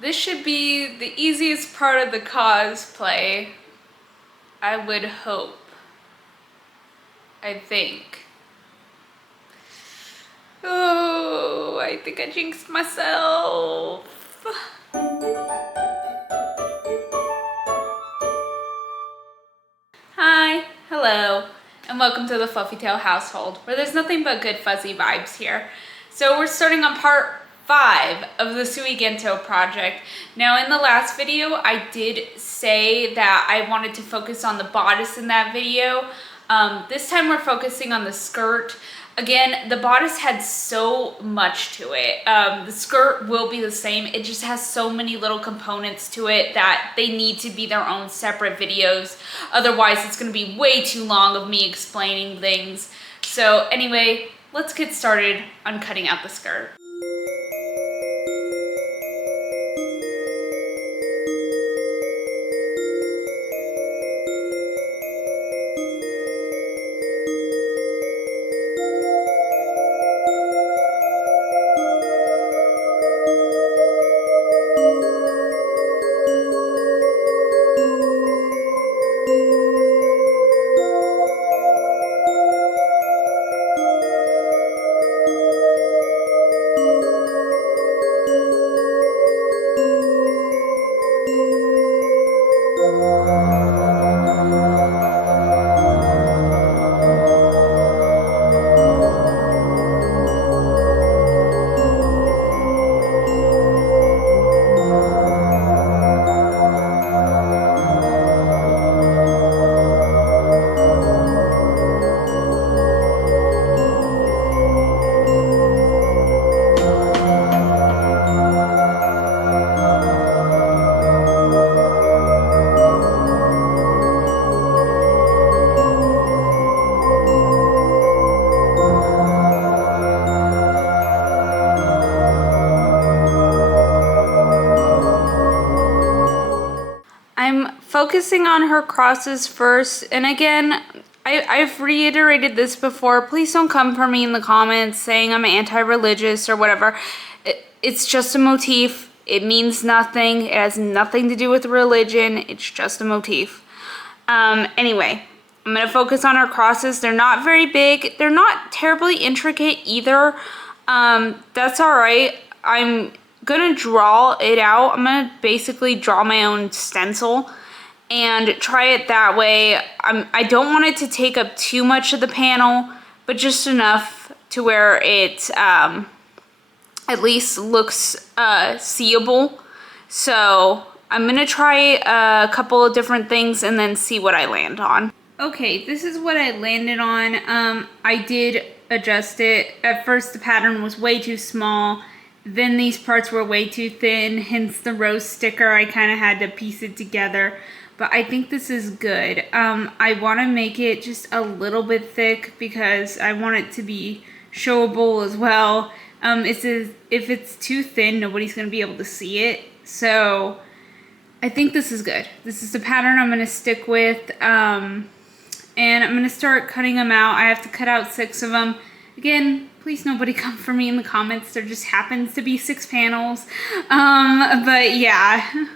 This should be the easiest part of the cosplay, I would hope. I think. Oh, I think I jinxed myself. Hi, hello, and welcome to the Fluffy Tail household, where there's nothing but good fuzzy vibes here. So we're starting on part 5 of the Suigintou project. Now in the last video, I did say that I wanted to focus on the bodice in that video. This time we're focusing on the skirt. Again, the bodice had so much to it. The skirt will be the same. It just has so many little components to it that they need to be their own separate videos. Otherwise, it's going to be way too long of me explaining things. So anyway, let's get started on cutting out the skirt. I'm focusing on her crosses first, and again, I've reiterated this before. Please don't come for me in the comments saying I'm anti-religious or whatever. It's just a motif. It means nothing. It has nothing to do with religion. It's just a motif. Anyway, I'm going to focus on her crosses. They're not very big. They're not terribly intricate either. That's all right. I'm gonna draw it out. I'm gonna basically draw my own stencil and try it that way. I don't want it to take up too much of the panel, but just enough to where it at least looks seeable. So I'm gonna try a couple of different things and then see what I land on. Okay, this is what I landed on. I did adjust it. At first the pattern was way too small. Then these parts were way too thin, hence the rose sticker. I kind of had to piece it together, but I think this is good. I want to make it just a little bit thick because I want it to be showable as well. If it's too thin, nobody's going to be able to see it. So I think this is good. This is the pattern I'm going to stick with. And I'm going to start cutting them out. I have to cut out 6 of them. Again, please nobody come for me in the comments. There just happens to be 6 panels. But yeah.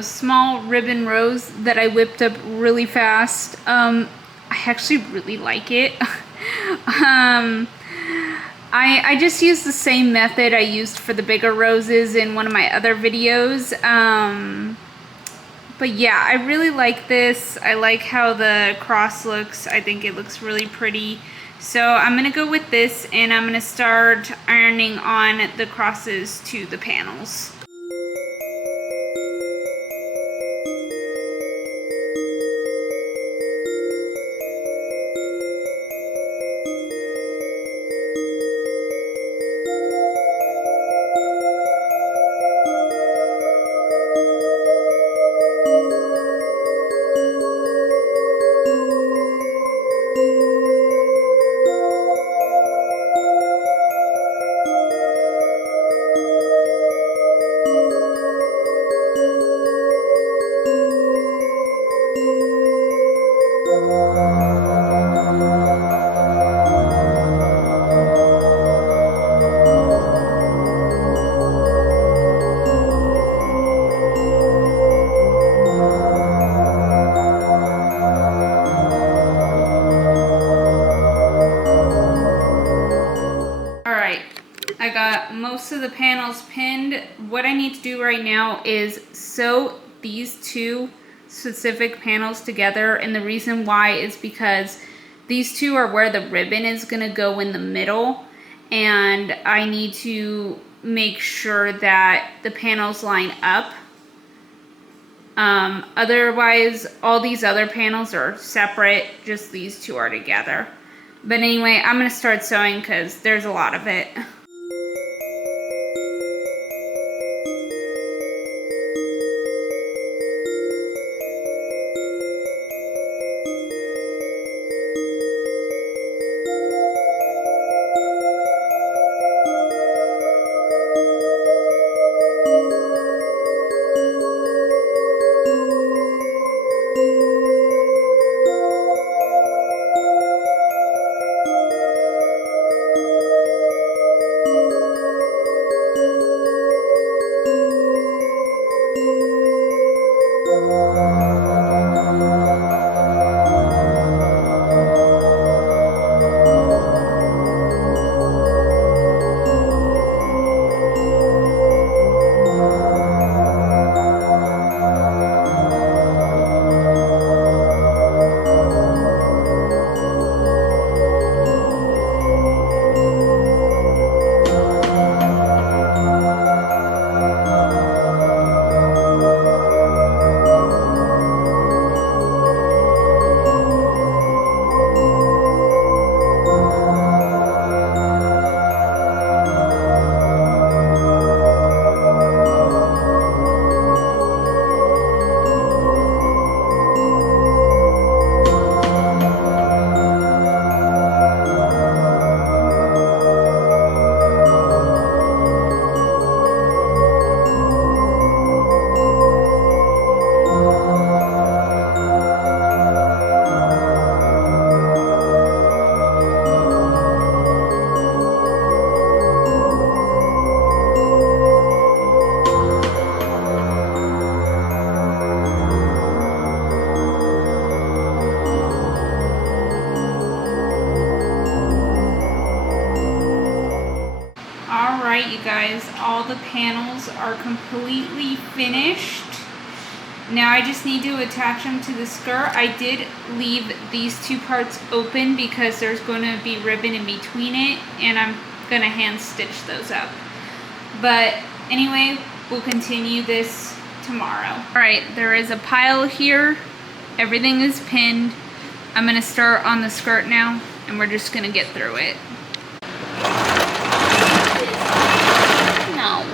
a small ribbon rose that I whipped up really fast. I actually really like it. I just used the same method I used for the bigger roses in one of my other videos. But yeah, I really like this. I like how the cross looks. I think it looks really pretty. So I'm gonna go with this, and I'm gonna start ironing on the crosses to the panels. Most of the panels pinned. What I need to do right now is sew these two specific panels together, and the reason why is because these two are where the ribbon is going to go in the middle, and I need to make sure that the panels line up. Otherwise, all these other panels are separate, just these two are together. But anyway, I'm going to start sewing because there's a lot of it. Alright, you guys, all the panels are completely finished. Now I just need to attach them to the skirt. I did leave these two parts open because there's going to be ribbon in between it, and I'm going to hand stitch those up. But anyway, we'll continue this tomorrow. Alright, there is a pile here. Everything is pinned. I'm going to start on the skirt now, and we're just going to get through it. No.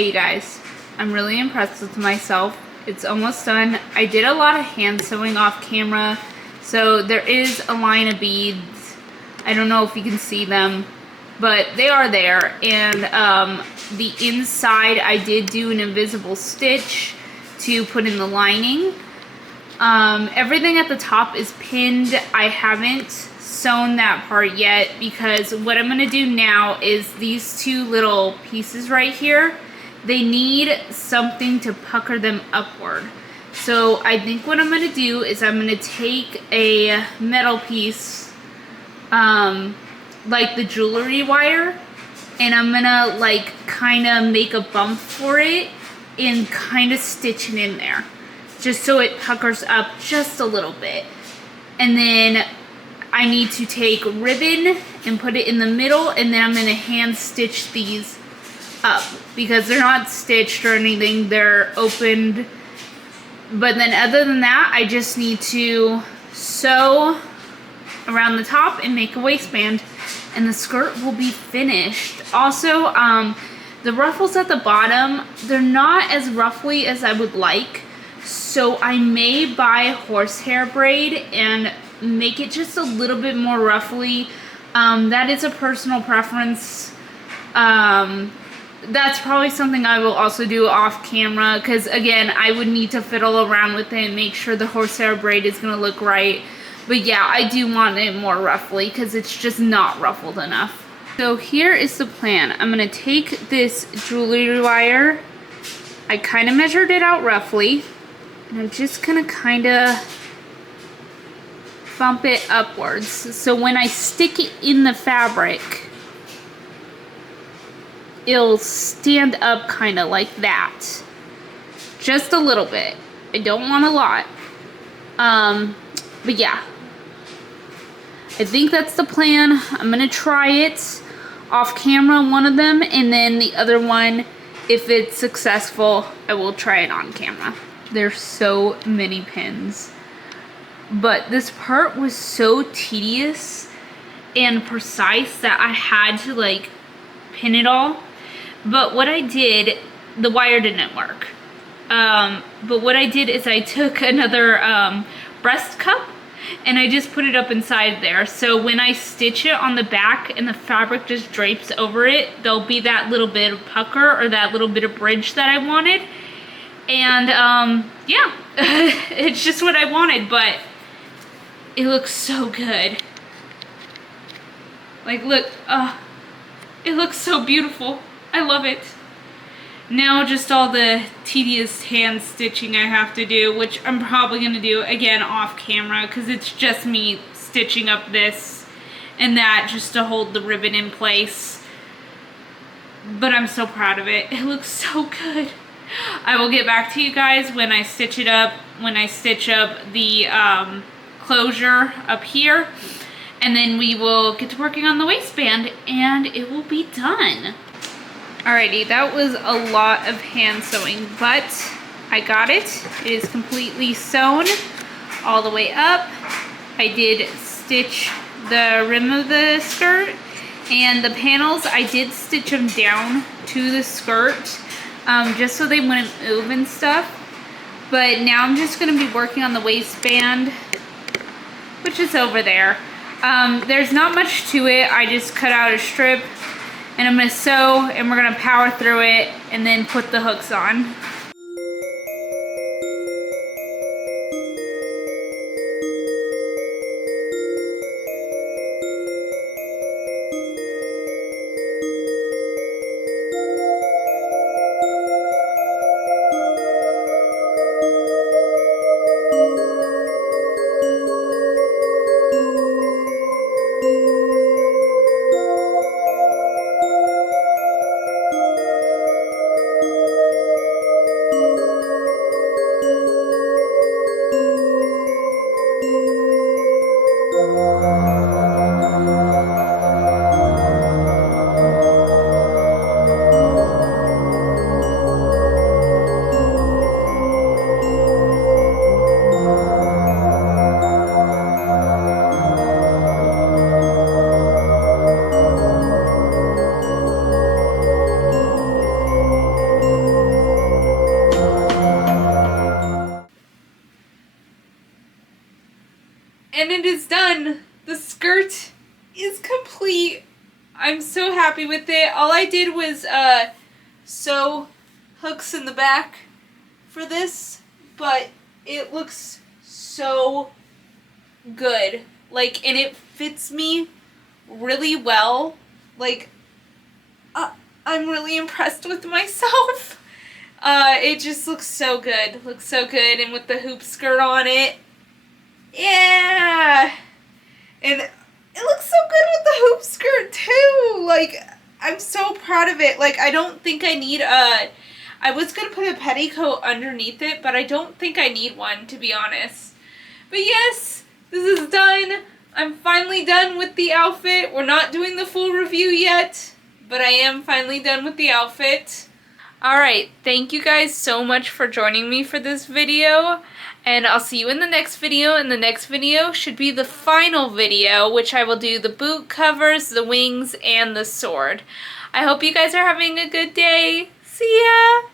Okay, you guys, I'm really impressed with myself. It's almost done. I did a lot of hand sewing off camera, so there is a line of beads. I don't know if you can see them, but they are there. And the inside, I did do an invisible stitch to put in the lining. Everything at the top is pinned. I haven't sewn that part yet because what I'm gonna do now is these two little pieces right here, they need something to pucker them upward. So I think what I'm gonna do is I'm gonna take a metal piece, like the jewelry wire, and I'm gonna like kind of make a bump for it and kind of stitch it in there, just so it puckers up just a little bit. And then I need to take ribbon and put it in the middle, and then I'm gonna hand stitch these up because they're not stitched or anything, they're opened. But then other than that, I just need to sew around the top and make a waistband, and the skirt will be finished. Also, the ruffles at the bottom, they're not as ruffly as I would like, so I may buy horsehair braid and make it just a little bit more ruffly. That is a personal preference. That's probably something I will also do off camera, because again, I would need to fiddle around with it and make sure the horsehair braid is going to look right. But yeah, I do want it more ruffly because it's just not ruffled enough. So here is the plan. I'm going to take this jewelry wire. I kind of measured it out roughly, and I'm just going to kind of bump it upwards. So when I stick it in the fabric, it'll stand up kind of like that. Just a little bit. I don't want a lot. But yeah. I think that's the plan. I'm gonna try it off camera, one of them, and then the other one, if it's successful, I will try it on camera. There's so many pins. But this part was so tedious and precise that I had to like pin it all. But what I did, the wire didn't work. But what I did is I took another breast cup and I just put it up inside there. So when I stitch it on the back and the fabric just drapes over it, there'll be that little bit of pucker or that little bit of bridge that I wanted. And yeah, it's just what I wanted, but it looks so good. Like, look, it looks so beautiful. I love it. Now just all the tedious hand stitching I have to do, which I'm probably going to do again off camera because it's just me stitching up this and that just to hold the ribbon in place. But I'm so proud of it. It looks so good. I will get back to you guys when I stitch it up, when I stitch up the closure up here. And then we will get to working on the waistband and it will be done. Alrighty, that was a lot of hand sewing, but I got it. It is completely sewn all the way up. I did stitch the rim of the skirt, and the panels, I did stitch them down to the skirt, just so they wouldn't move and stuff. But now I'm just going to be working on the waistband, which is over there. There's not much to it. I just cut out a strip, and I'm going to sew, and we're going to power through it, and then put the hooks on. happy with it. All I did was sew hooks in the back for this, but it looks so good. Like, and it fits me really well. Like, I'm really impressed with myself. It just looks so good. Looks so good, and with the hoop skirt on it. Yeah! And it looks so good with the hoop skirt too. Like, I'm so proud of it. Like, I don't think I need I was gonna put a petticoat underneath it, but I don't think I need one, to be honest. But yes, this is done. I'm finally done with the outfit. We're not doing the full review yet, but I am finally done with the outfit. Alright, thank you guys so much for joining me for this video, and I'll see you in the next video, and the next video should be the final video, which I will do the boot covers, the wings, and the sword. I hope you guys are having a good day. See ya!